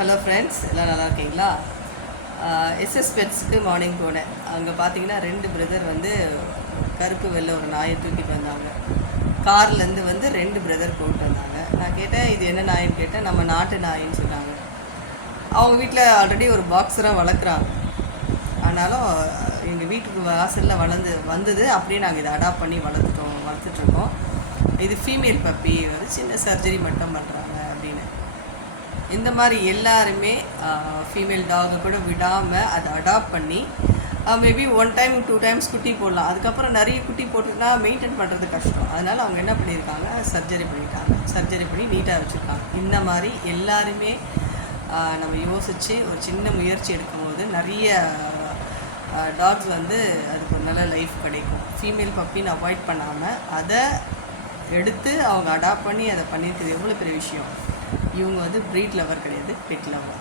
Hello friends, எல்லாம் நல்லா இருக்கீங்களா? எஸ்எஸ் பெட்ஸுக்கு மார்னிங் போனேன். அங்கே பார்த்தீங்கன்னா 2 பிரதர் வந்து கருப்பு வெள்ளை ஒரு நாயை தூக்கிட்டு வந்தாங்க. கார்லேருந்து வந்து 2 பிரதர் கூப்பிட்டு வந்தாங்க. நான் கேட்டேன், இது என்ன நாயின்னு கேட்டேன். நம்ம நாட்டு நாயின்னு சொன்னாங்க. அவங்க வீட்டில் ஆல்ரெடி ஒரு பாக்ஸராக வளர்க்குறாங்க. ஆனாலும் எங்கள் வீட்டுக்கு வாசலில் வந்தது அப்படியே நாங்கள் இதை அடாப்ட் பண்ணி வளர்த்துட்ருக்கோம். இது ஃபீமேல் பப்பி, ஒரு சின்ன சர்ஜரி மட்டும் பண்ணுறாங்க அப்படின்னு. இந்த மாதிரி எல்லாருமே ஃபீமேல் டாகை கூட விடாமல் அதை அடாப்ட் பண்ணி மேபி 1 டைம் 2 டைம்ஸ் குட்டி போடலாம். அதுக்கப்புறம் நிறைய குட்டி போட்டுட்டுனா மெயின்டைன் பண்ணுறது கஷ்டம். அதனால் அவங்க என்ன பண்ணியிருக்காங்க, சர்ஜரி பண்ணி நீட்டாக வச்சுருக்காங்க. இந்த மாதிரி எல்லாருமே நம்ம யோசித்து ஒரு சின்ன முயற்சி எடுக்கும்போது நிறைய டாக்ஸ் வந்து அதுக்கு ஒரு நல்ல லைஃப் கிடைக்கும். ஃபீமேல் பப்பின்னு அவாய்ட் பண்ணாமல் அதை எடுத்து அவங்க அடாப்ட் பண்ணி அதை பண்ணியிருக்கிறது எவ்வளோ பெரிய விஷயம். இவங்க வந்து ப்ரீட் லவர் கிடையாது, பெட் லவர்.